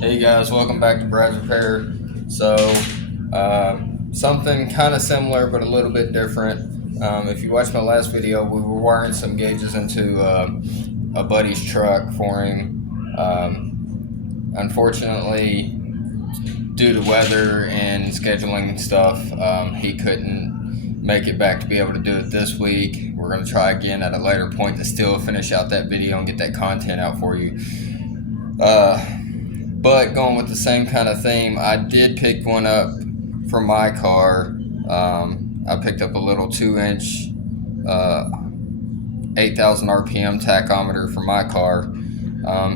Hey guys, welcome back to Brad's Repair. So, something kind of similar but a little bit different. If you watched my last video, we were wiring some gauges into a buddy's truck for him. Unfortunately, due to weather and scheduling stuff, he couldn't make it back to be able to do it this week. We're going to try again at a later point to still finish out that video and get that content out for you. But going with the same kind of theme, I did pick one up for my car. I picked up a little 2-inch 8,000 RPM tachometer for my car.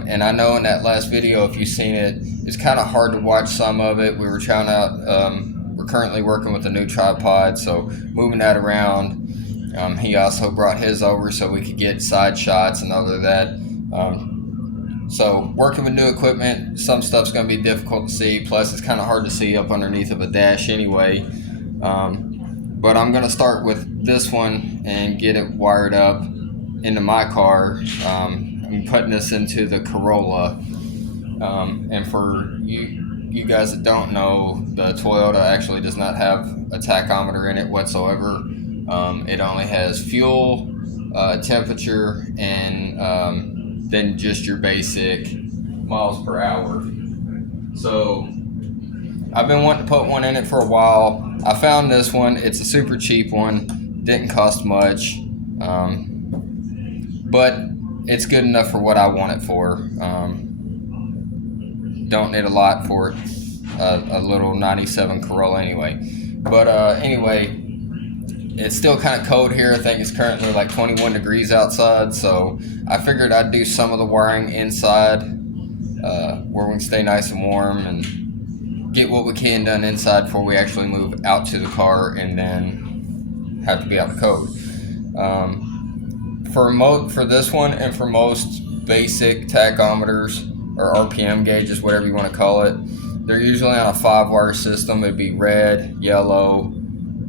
And I know in that last video, if you've seen it, it's kind of hard to watch some of it. We were trying out, we're currently working with a new tripod, so moving that around. He also brought his over so we could get side shots and all of that. So working with new equipment, some stuff's going to be difficult to see. Plus, it's kind of hard to see up underneath of a dash anyway. But I'm going to start with this one and get it wired up into my car. I'm putting this into the Corolla. And for you guys that don't know, the Toyota actually does not have a tachometer in it whatsoever. It only has fuel, temperature, and than just your basic miles per hour. So I've been wanting to put one in it for a while. I found this one. It's a super cheap one. Didn't cost much, but it's good enough for what I want it for. Don't need a lot for it. A little 97 Corolla anyway. But anyway, it's still kind of cold here. I think it's currently like 21 degrees outside, so I figured I'd do some of the wiring inside where we can stay nice and warm and get what we can done inside before we actually move out to the car and then have to be out in the cold. For this one and for most basic tachometers or RPM gauges, whatever you want to call it, they're usually on a 5-wire system. It'd be red, yellow,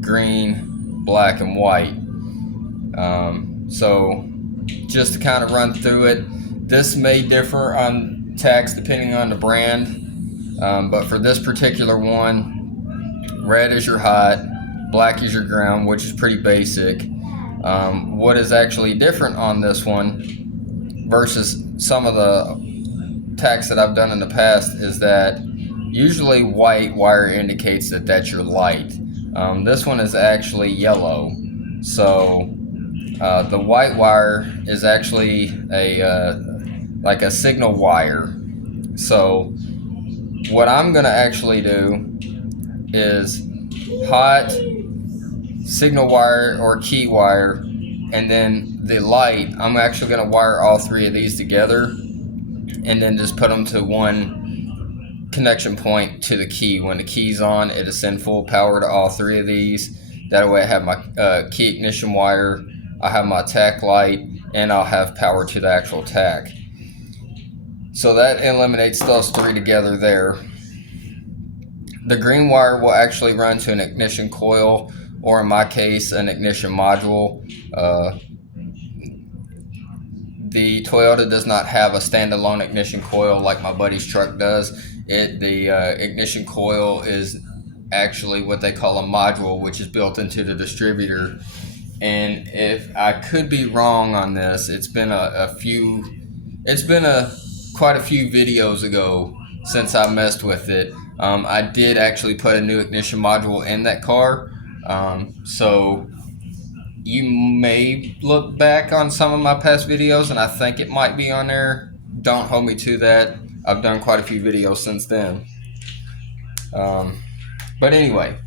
green, black, and white. So just to kind of run through it, this may differ on tacks depending on the brand, but for this particular one, red is your hot, black is your ground, which is pretty basic. What is actually different on this one versus some of the tacks that I've done in the past is that usually white wire indicates that that's your light. This one is actually yellow, so the white wire is actually like a signal wire. So what I'm gonna actually do is hot, signal wire or key wire, and then the light, I'm actually gonna wire all 3 of these together and then just put them to one connection point to the key. When the key's on, it'll send full power to all 3 of these. That way I have my key ignition wire, I have my tack light, and I'll have power to the actual tack. So that eliminates those 3 together there. The green wire will actually run to an ignition coil, or in my case, an ignition module. The Toyota does not have a standalone ignition coil like my buddy's truck does. The ignition coil is actually what they call a module, which is built into the distributor. And if I could be wrong on this, it's been quite a few videos ago since I messed with it. I did actually put a new ignition module in that car, so you may look back on some of my past videos and I think it might be on there. Don't hold me to that. I've done quite a few videos since then. But anyway,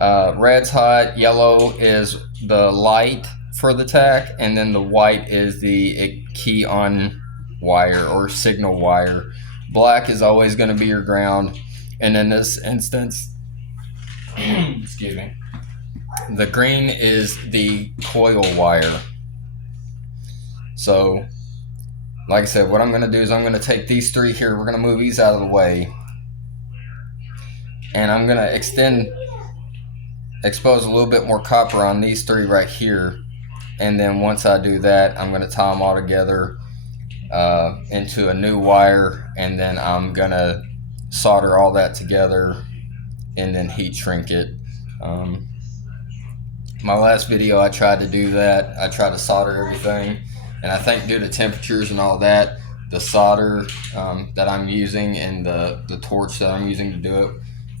red's hot, yellow is the light for the tack, and then the white is the key on wire or signal wire. Black is always going to be your ground, and in this instance, excuse me, the green is the coil wire. So like I said, what I'm going to do is I'm going to take these 3 here, we're going to move these out of the way, and I'm going to expose a little bit more copper on these 3 right here, and then once I do that, I'm going to tie them all together into a new wire, and then I'm going to solder all that together and then heat shrink it. My last video I tried to do that. I tried to solder everything, and I think due to temperatures and all that, the solder that I'm using and the torch that I'm using to do it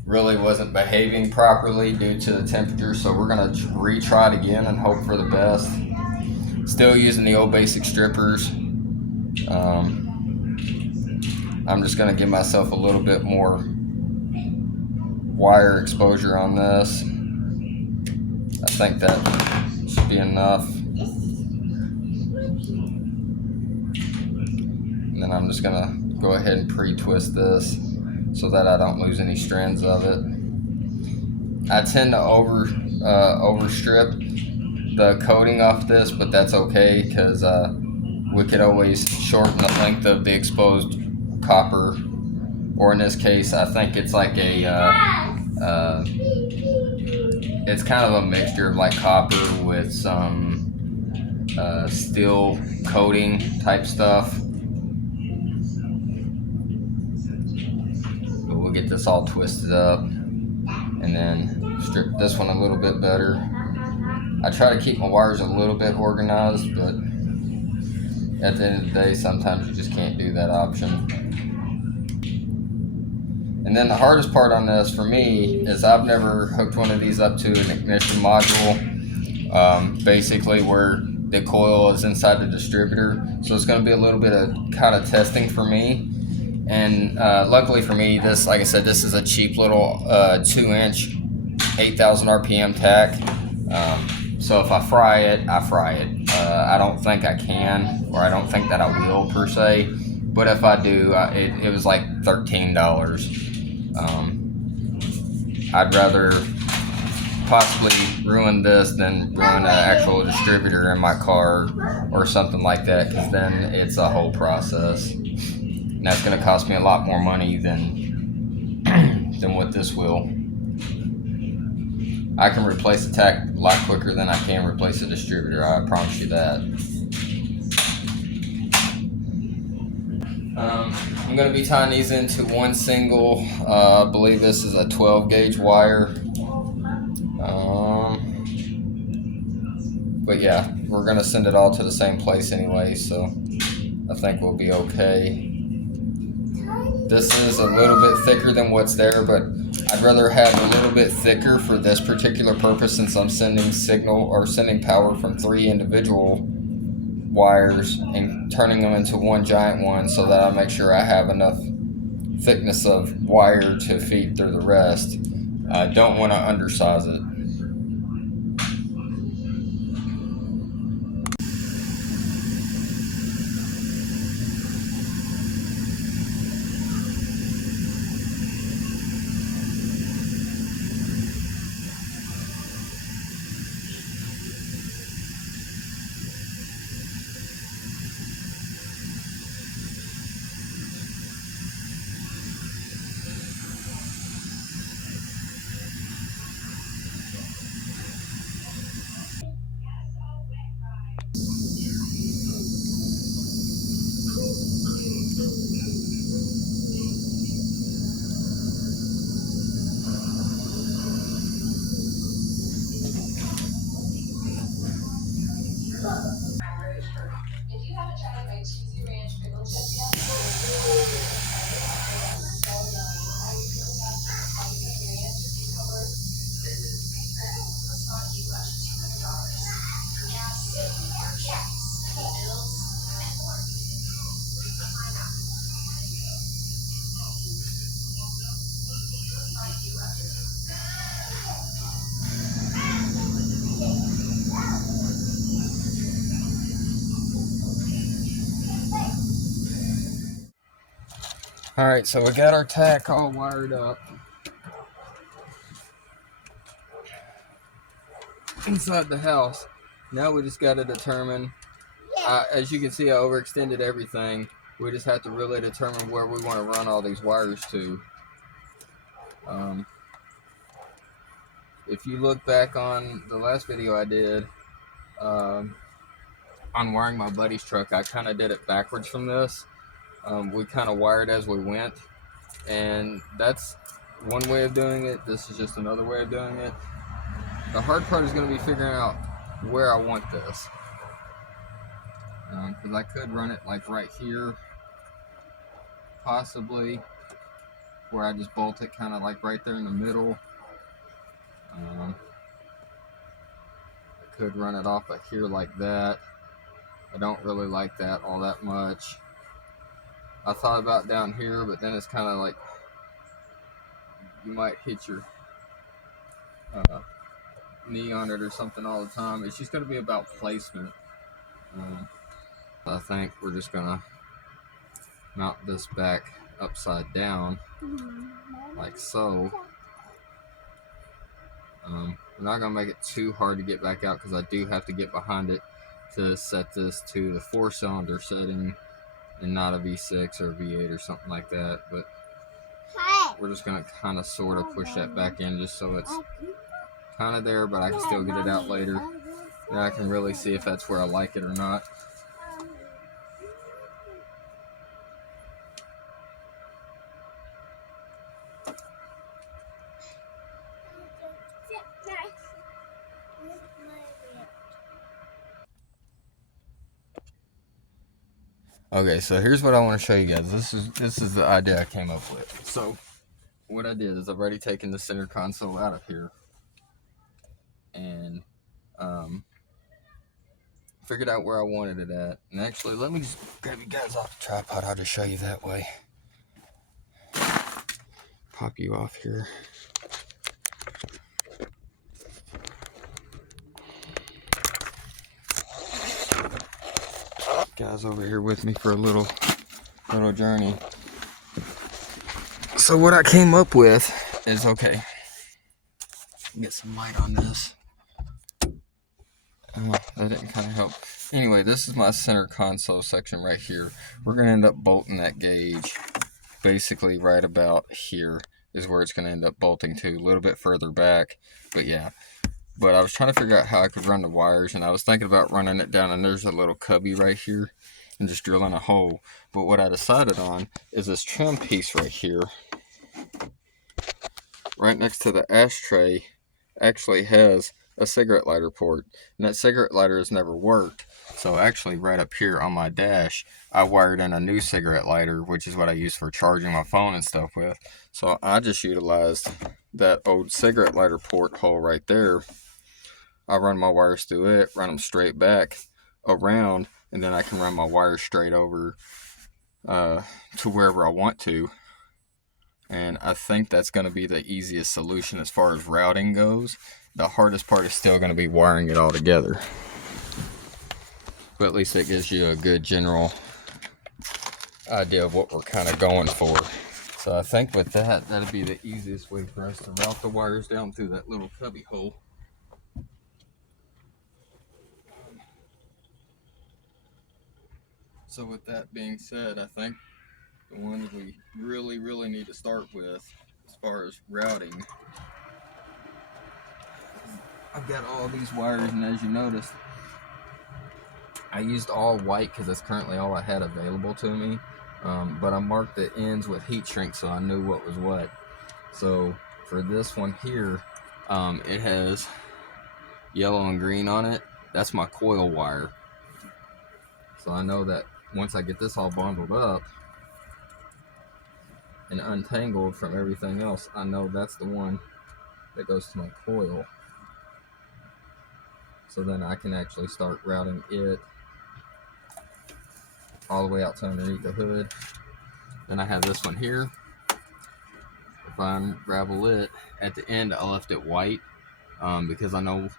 really wasn't behaving properly due to the temperature. So we're gonna retry it again and hope for the best. Still using the old basic strippers. I'm just gonna give myself a little bit more wire exposure on this. I think that should be enough. And then I'm just gonna go ahead and pre-twist this so that I don't lose any strands of it. I tend to overstrip the coating off this, but that's okay because we could always shorten the length of the exposed copper, or in this case, I think it's like it's kind of a mixture of like copper with some steel coating type stuff. But we'll get this all twisted up and then strip this one a little bit better. I try to keep my wires a little bit organized, but at the end of the day, sometimes you just can't do that option. And then the hardest part on this for me is I've never hooked one of these up to an ignition module, basically where the coil is inside the distributor. So it's going to be a little bit of kind of testing for me. And luckily for me, this, like I said, this is a cheap little 2-inch 8,000 RPM tack. So if I fry it, I fry it. I don't think I can, or I don't think that I will per se. But if I do, it was like $13. I'd rather possibly ruin this than ruin an actual distributor in my car or something like that, because then it's a whole process. And that's going to cost me a lot more money than what this will. I can replace the tack a lot quicker than I can replace a distributor, I promise you that. I'm going to be tying these into one single, I believe this is a 12 gauge wire. But yeah, we're going to send it all to the same place anyway, so I think we'll be okay. This is a little bit thicker than what's there, but I'd rather have a little bit thicker for this particular purpose, since I'm sending sending power from 3 individual wires and turning them into one giant one, so that I make sure I have enough thickness of wire to feed through the rest. I don't want to undersize it. Alright, so we got our tack all wired up inside the house. Now we just got to determine, as you can see, I overextended everything. We just have to really determine where we want to run all these wires to. If you look back on the last video I did on wiring my buddy's truck, I kind of did it backwards from this. We kind of wired as we went. And that's one way of doing it. This is just another way of doing it. The hard part is going to be figuring out where I want this. Because I could run it like right here, possibly, where I just bolt it kind of like right there in the middle. I could run it off of here like that. I don't really like that all that much. I thought about down here, but then it's kind of like you might hit your knee on it or something all the time. It's just going to be about placement. I think we're just going to mount this back upside down, like so. We're not going to make it too hard to get back out because I do have to get behind it to set this to the 4-cylinder setting and not a V6 or a V8 or something like that. But we're just going to kind of sort of push that back in just so it's kind of there, but I can still get it out later. And I can really see if that's where I like it or not. Okay, so here's what I want to show you guys. This is the idea I came up with. So what I did is I've already taken the center console out of here and figured out where I wanted it at. And actually, let me just grab you guys off the tripod. I'll just show you that way. Pop you off here. Guys over here with me for a little journey. So what I came up with is, okay, get some light on this. Oh, that didn't kind of help. Anyway, this is my center console section right here. We're going to end up bolting that gauge basically right about here is where it's going to end up bolting to, a little bit further back. But yeah, but I was trying to figure out how I could run the wires, and I was thinking about running it down, and there's a little cubby right here, and just drilling a hole. But what I decided on is this trim piece right here, right next to the ashtray, actually has a cigarette lighter port, and that cigarette lighter has never worked. So actually right up here on my dash, I wired in a new cigarette lighter, which is what I use for charging my phone and stuff with. So I just utilized that old cigarette lighter port hole right there. I run my wires through it, run them straight back around, and then I can run my wires straight over to wherever I want to. And I think that's going to be the easiest solution as far as routing goes. The hardest part is still going to be wiring it all together. But at least it gives you a good general idea of what we're kind of going for. So I think with that, that'll be the easiest way for us to route the wires down through that little cubby hole. So with that being said, I think the ones we really need to start with as far as routing, I've got all these wires, and as you noticed, I used all white because that's currently all I had available to me, but I marked the ends with heat shrink so I knew what was what. So for this one here, it has yellow and green on it. That's my coil wire. So I know that once I get this all bundled up and untangled from everything else, I know that's the one that goes to my coil. So then I can actually start routing it all the way out to underneath the hood. Then I have this one here. If I unravel it, at the end I left it white because I know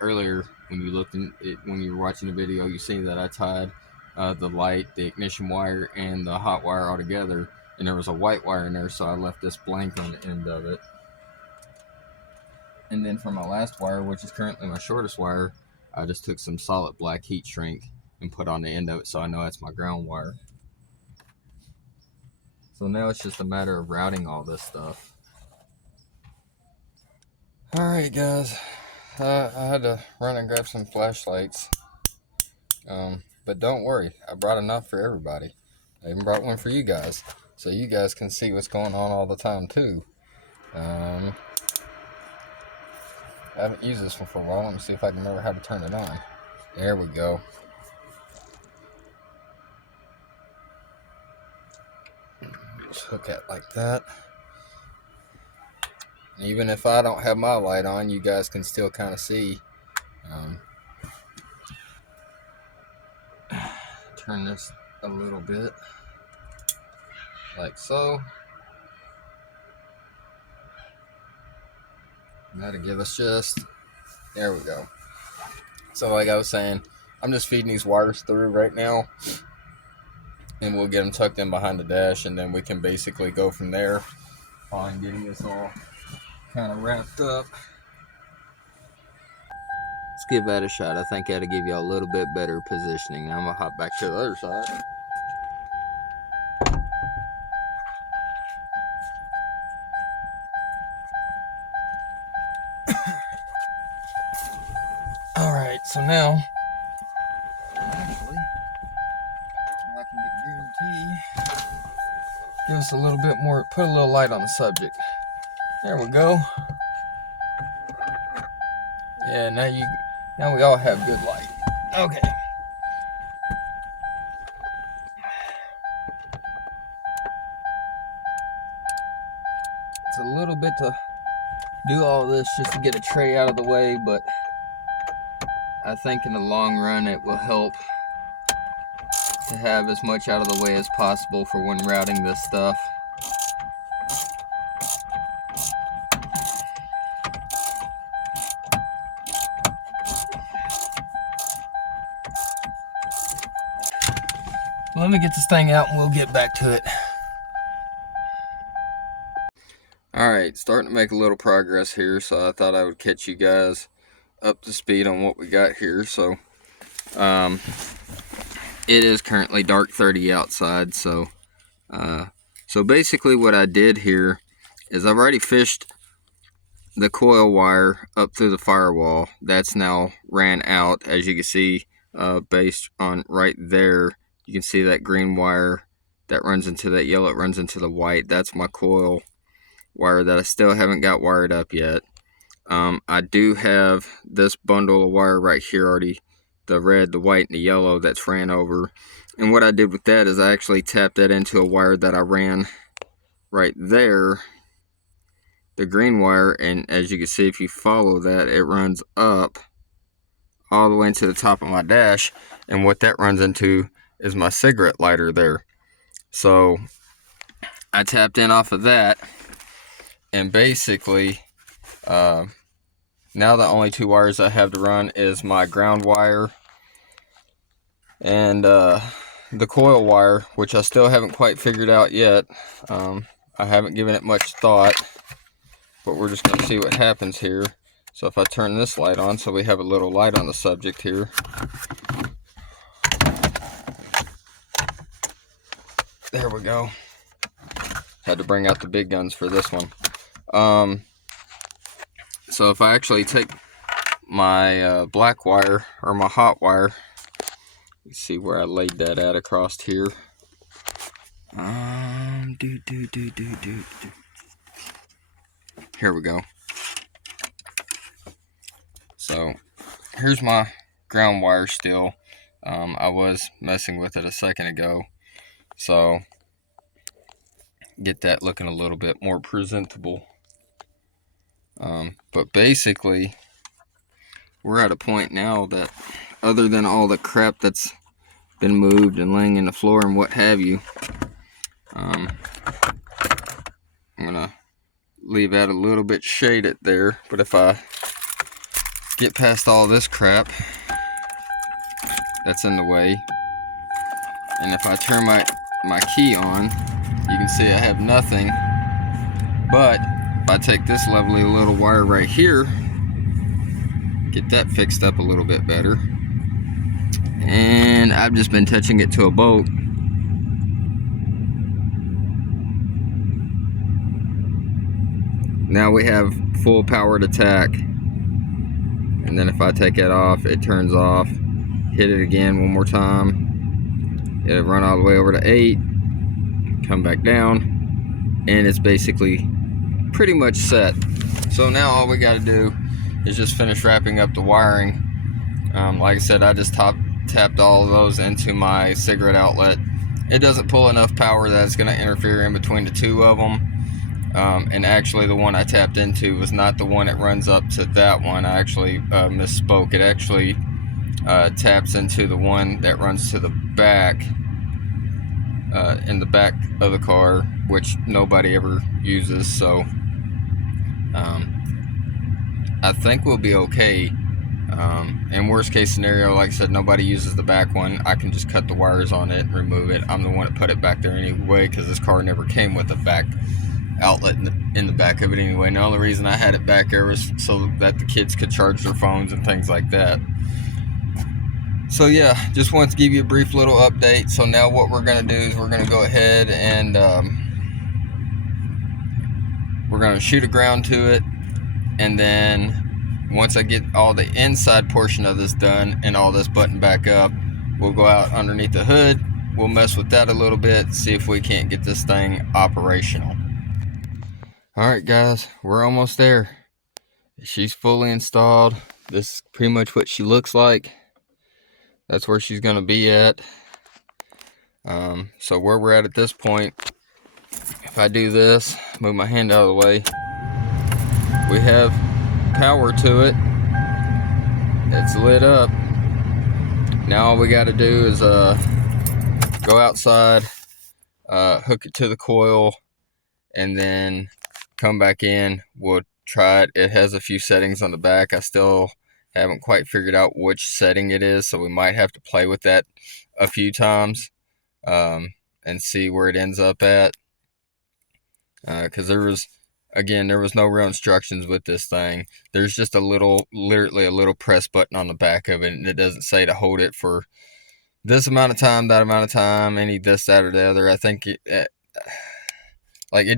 earlier when you looked in it, when you were watching the video, you see that I tied the light, the ignition wire, and the hot wire all together, and there was a white wire in there, so I left this blank on the end of it. And then for my last wire, which is currently my shortest wire, I just took some solid black heat shrink and put on the end of it, so I know that's my ground wire. So now it's just a matter of routing all this stuff. Alright guys, I had to run and grab some flashlights, but don't worry, I brought enough for everybody. I even brought one for you guys. so you guys can see what's going on all the time too. I haven't used this one for a while. Let me see if I can remember how to turn it on. There we go. Just hook it like that. Even if I don't have my light on, you guys can still kind of see. Turn this a little bit, like so. And that'll give us just, there we go. So like I was saying, I'm just feeding these wires through right now, and we'll get them tucked in behind the dash, and then we can basically go from there on getting this all kind of wrapped up. Let's give that a shot. I think that'll give you a little bit better positioning. Now I'm gonna hop back to the other side. All right, so now, actually, I can guarantee, give us a little bit more, put a little light on the subject. There we go. Yeah, now we all have good light. Okay. It's a little bit to do all this just to get a tray out of the way, but I think in the long run it will help to have as much out of the way as possible for when routing this stuff. Let me get this thing out and we'll get back to it. Alright, starting to make a little progress here, so I thought I would catch you guys up to speed on what we got here. So it is currently dark 30 outside, so basically what I did here is I've already fished the coil wire up through the firewall. That's now ran out, as you can see, based on right there. You can see that green wire that runs into that yellow, it runs into the white. That's my coil wire that I still haven't got wired up yet. I do have this bundle of wire right here already, the red, the white, and the yellow that's ran over. And what I did with that is I actually tapped that into a wire that I ran right there, the green wire, and as you can see, if you follow that, it runs up all the way into the top of my dash, and what that runs into is my cigarette lighter there. So I tapped in off of that, and basically now the only two wires I have to run is my ground wire and the coil wire, which I still haven't quite figured out yet. I haven't given it much thought, but we're just going to see what happens here. So if I turn this light on, so we have a little light on the subject here. There we go. Had to bring out the big guns for this one. So if I actually take my black wire, or my hot wire, you see where I laid that at across here. Here we go. So here's my ground wire still. I was messing with it a second ago, so get that looking a little bit more presentable. But basically we're at a point now that, other than all the crap that's been moved and laying in the floor and what have you, I'm gonna leave that a little bit shaded there. But if I get past all this crap that's in the way, and if I turn my key on, you can see I have nothing. But if I take this lovely little wire right here, get that fixed up a little bit better, and I've just been touching it to a bolt. Now we have full powered attack, and then if I take it off, it turns off. Hit it again one more time, it'll run all the way over to 8, come back down, and it's basically pretty much set. So now all we got to do is just finish wrapping up the wiring. Like I said, I just tapped all of those into my cigarette outlet. It doesn't pull enough power that it's going to interfere in between the two of them. And actually the one I tapped into was not the one that runs up to that one. I actually misspoke. It actually taps into the one that runs to the back, in the back of the car, which nobody ever uses. So I think we'll be okay. In worst case scenario, like I said, nobody uses the back one. I can just cut the wires on it and remove it. I'm the one that put it back there anyway, because this car never came with a back outlet in the back of it anyway. And the only reason I had it back there was so that the kids could charge their phones and things like that. So yeah, just wanted to give you a brief little update. So now what we're going to do is we're going to go ahead and we're going to shoot a ground to it, and then once I get all the inside portion of this done and all this buttoned back up, we'll go out underneath the hood. We'll mess with that a little bit, see if we can't get this thing operational. Alright guys, we're almost there. She's fully installed. This is pretty much what she looks like. That's where she's going to be at. So where we're at this point, if I do this, move my hand out of the way, we have power to it. It's lit up. Now all we got to do is go outside, hook it to the coil, and then come back in. We'll try it. It has a few settings on the back. I still haven't quite figured out which setting it is, so we might have to play with that a few times and see where it ends up at, because there was no real instructions with this thing. There's just literally a little press button on the back of it, and it doesn't say to hold it for this amount of time, that amount of time, any this, that, or the other. I think it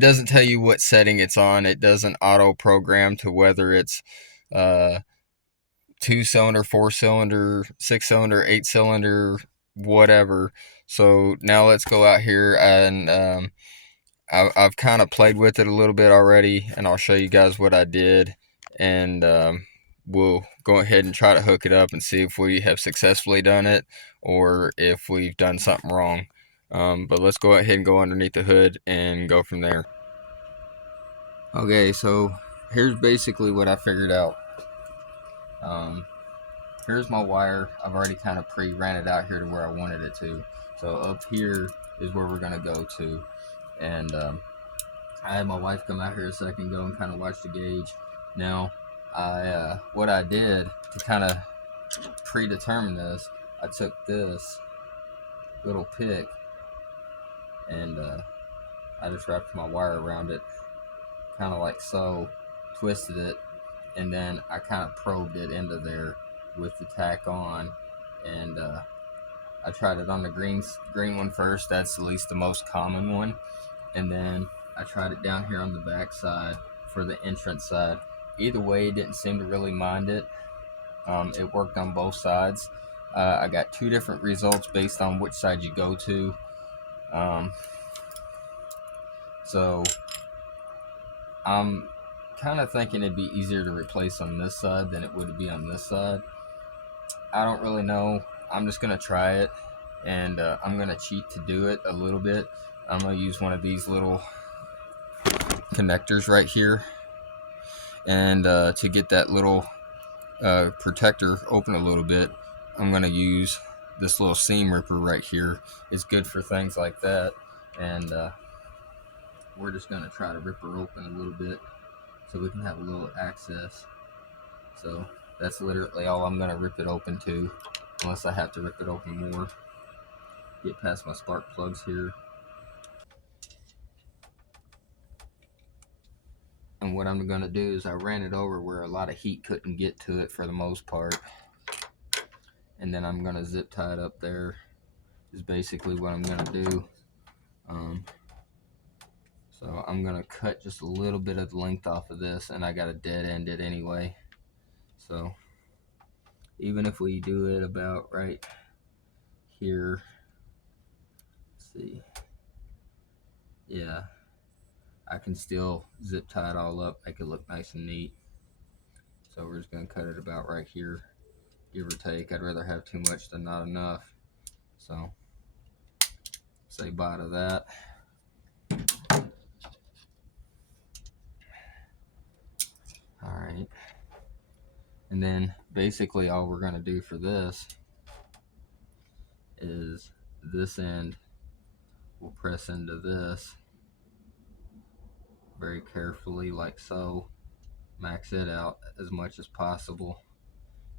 doesn't tell you what setting it's on. It doesn't auto program to whether it's 2-cylinder, 4-cylinder, 6-cylinder, 8-cylinder, whatever. So now let's go out here, and I've kind of played with it a little bit already, and I'll show you guys what I did, and we'll go ahead and try to hook it up and see if we have successfully done it or if we've done something wrong. But let's go ahead and go underneath the hood and go from there. Okay, so here's basically what I figured out. Here's my wire. I've already kind of ran it out here to where I wanted it to. So up here is where we're going to go to. And I had my wife come out here a second ago and kind of watch the gauge. Now, what I did to kind of predetermine this, I took this little pick and I just wrapped my wire around it, kind of like so, twisted it, and then I kind of probed it into there with the tack on, and I tried it on the green one first. That's at least the most common one, and then I tried it down here on the back side for the entrance side. Either way, didn't seem to really mind it. It worked on both sides. I got two different results based on which side you go to. So I'm kind of thinking it'd be easier to replace on this side than it would be on this side. I don't really know. I'm just going to try it, and I'm going to cheat to do it a little bit. I'm going to use one of these little connectors right here, and to get that little protector open a little bit, I'm going to use this little seam ripper right here. It's good for things like that, and we're just going to try to rip her open a little bit so we can have a little access. So that's literally all I'm going to rip it open to, unless I have to rip it open more. Get past my spark plugs here. And what I'm going to do is I ran it over where a lot of heat couldn't get to it for the most part. And then I'm going to zip tie it up there, is basically what I'm going to do. So I'm going to cut just a little bit of the length off of this, and I got to dead end it anyway. So even if we do it about right here, let's see, yeah, I can still zip tie it all up, make it look nice and neat. So we're just gonna cut it about right here, give or take. I'd rather have too much than not enough. So say bye to that. All right. And then basically all we're gonna do for this is this end will press into this very carefully, like so. Max it out as much as possible.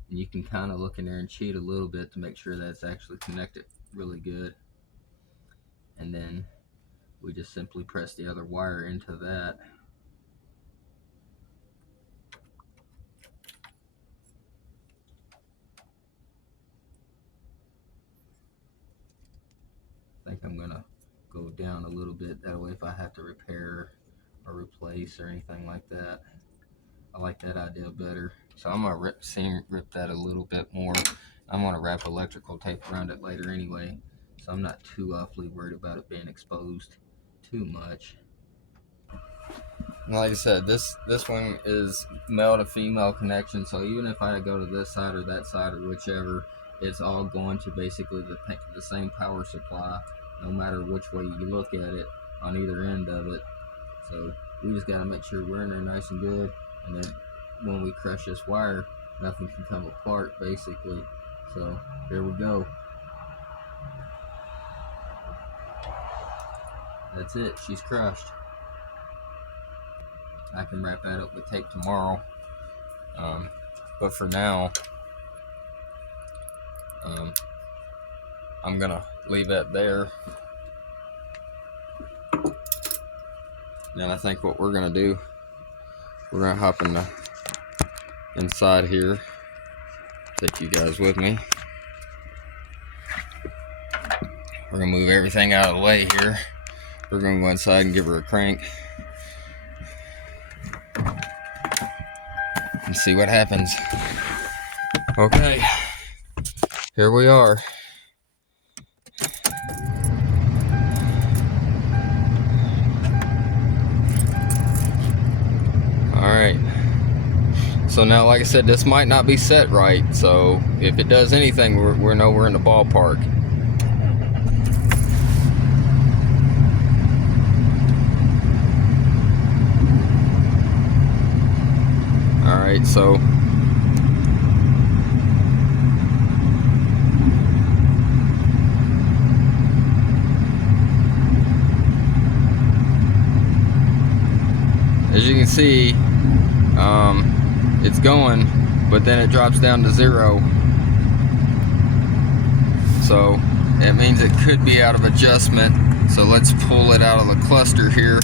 And you can kind of look in there and cheat a little bit to make sure that it's actually connected really good. And then we just simply press the other wire into that. I think I'm gonna go down a little bit, that way if I have to repair or replace or anything like that, I like that idea better. So I'm gonna rip that a little bit more. I'm gonna wrap electrical tape around it later anyway, so I'm not too awfully worried about it being exposed too much. And like I said, this one is male to female connection, so even if I go to this side or that side or whichever, it's all going to basically the same power supply, no matter which way you look at it on either end of it. So we just got to make sure we're in there nice and good, and then when we crush this wire, nothing can come apart basically. So here we go. That's it, she's crushed. I can wrap that up with tape tomorrow, but for now I'm gonna leave that there. And I think what we're gonna do, we're gonna hop in the inside here, take you guys with me. We're gonna move everything out of the way here. We're gonna go inside and give her a crank and see what happens. Okay, here we are. Alright, so now like I said, this might not be set right, so if it does anything, we know we're in the ballpark. Alright, so as you can see, it's going, but then it drops down to 0. So it means it could be out of adjustment. So let's pull it out of the cluster here.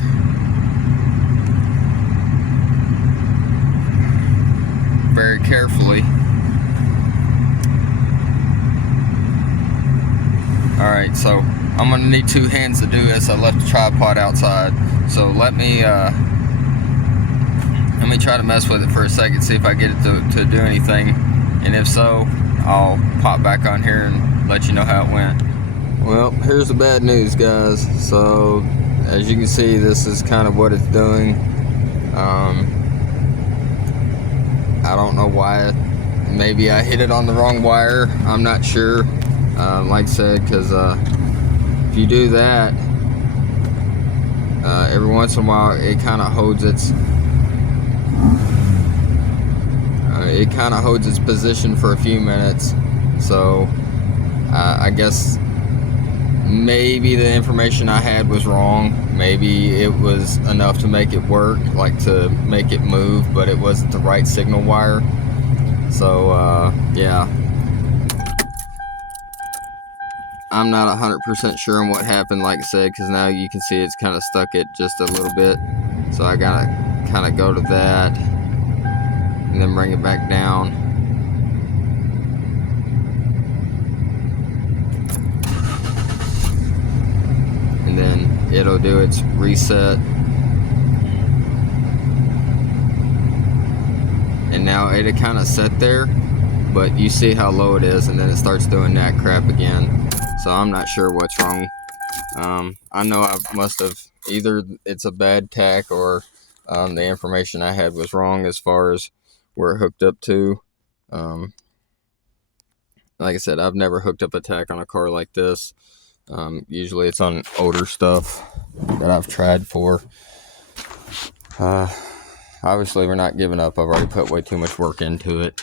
Very carefully. Alright, so I'm gonna need 2 hands to do this. I left the tripod outside, so let me try to mess with it for a second, see if I get it to do anything, and if so, I'll pop back on here and let you know how it went. Well, here's the bad news, guys. So as you can see, this is kind of what it's doing. I don't know why. Maybe I hit it on the wrong wire, I'm not sure. Like I said, because if you do that, every once in a while it kind of holds its position for a few minutes. So I guess maybe the information I had was wrong. Maybe it was enough to make it work, like to make it move, but it wasn't the right signal wire. So yeah, I'm not 100% sure on what happened, like I said, because now you can see it's kind of stuck it just a little bit. So I gotta kind of go to that and then bring it back down. And then it'll do its reset. And now it kind of set there, but you see how low it is, and then it starts doing that crap again. So I'm not sure what's wrong. I know I must have either it's a bad tack or the information I had was wrong as far as where it hooked up to. Like I said, I've never hooked up a tack on a car like this. Usually it's on older stuff that I've tried for. Obviously, we're not giving up. I've already put way too much work into it.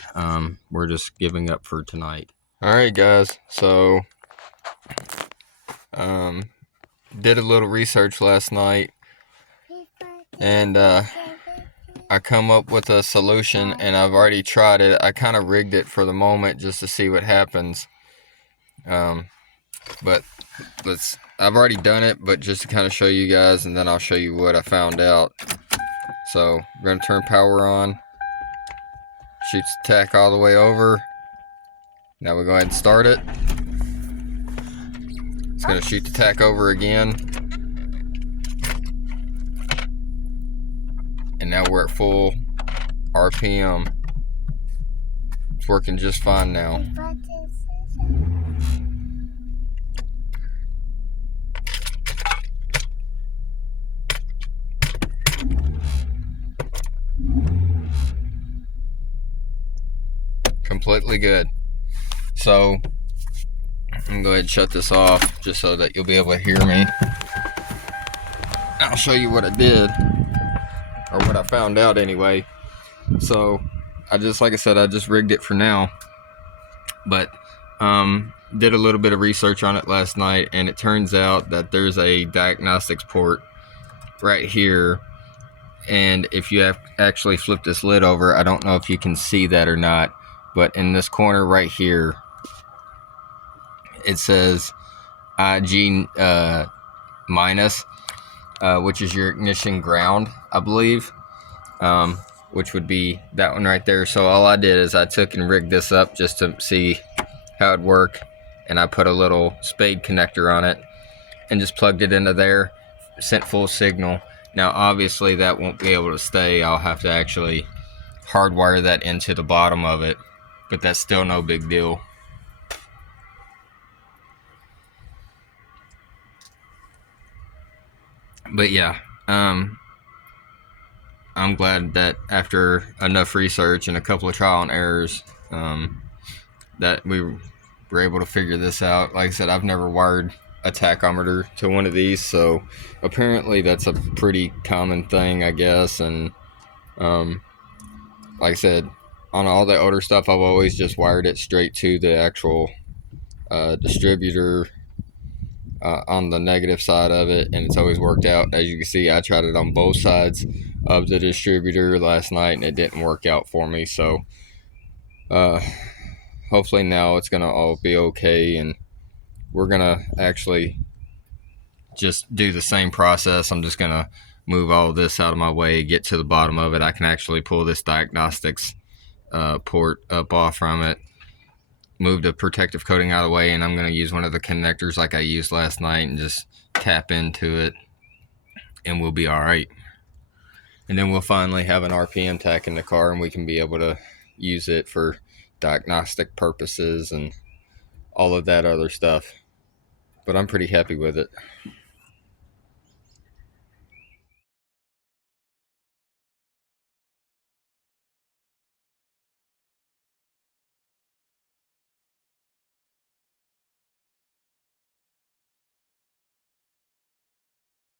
We're just giving up for tonight. Alright guys, so did a little research last night, and I come up with a solution, and I've already tried it. I kind of rigged it for the moment just to see what happens. But I've already done it, but just to kind of show you guys, and then I'll show you what I found out. So we're going to turn power on, shoots the tack all the way over. Now we go ahead and start it. It's going to shoot the tack over again. And now we're at full RPM. It's working just fine now. Completely good. So I'm gonna go ahead and shut this off just so that you'll be able to hear me. I'll show you what I did, or what I found out anyway. So like I said, I just rigged it for now, but did a little bit of research on it last night, and it turns out that there's a diagnostics port right here. And if you actually flip this lid over, I don't know if you can see that or not, but in this corner right here, it says IG minus, which is your ignition ground, I believe, which would be that one right there. So all I did is I took and rigged this up just to see how it'd work, and I put a little spade connector on it and just plugged it into there, sent full signal. Now obviously that won't be able to stay. I'll have to actually hardwire that into the bottom of it, but that's still no big deal. But yeah, I'm glad that after enough research and a couple of trial and errors, that we were able to figure this out. Like I said, I've never wired a tachometer to one of these, so apparently that's a pretty common thing, I guess. And like I said, on all the older stuff, I've always just wired it straight to the actual distributor on the negative side of it, and it's always worked out. As you can see, I tried it on both sides of the distributor last night, and it didn't work out for me. So hopefully now it's gonna all be okay, and we're gonna actually just do the same process. I'm just gonna move all of this out of my way, get to the bottom of it. I can actually pull this diagnostics port up off from it, move the protective coating out of the way, and I'm going to use one of the connectors like I used last night and just tap into it, and we'll be all right. And then we'll finally have an RPM tack in the car, and we can be able to use it for diagnostic purposes and all of that other stuff. But I'm pretty happy with it.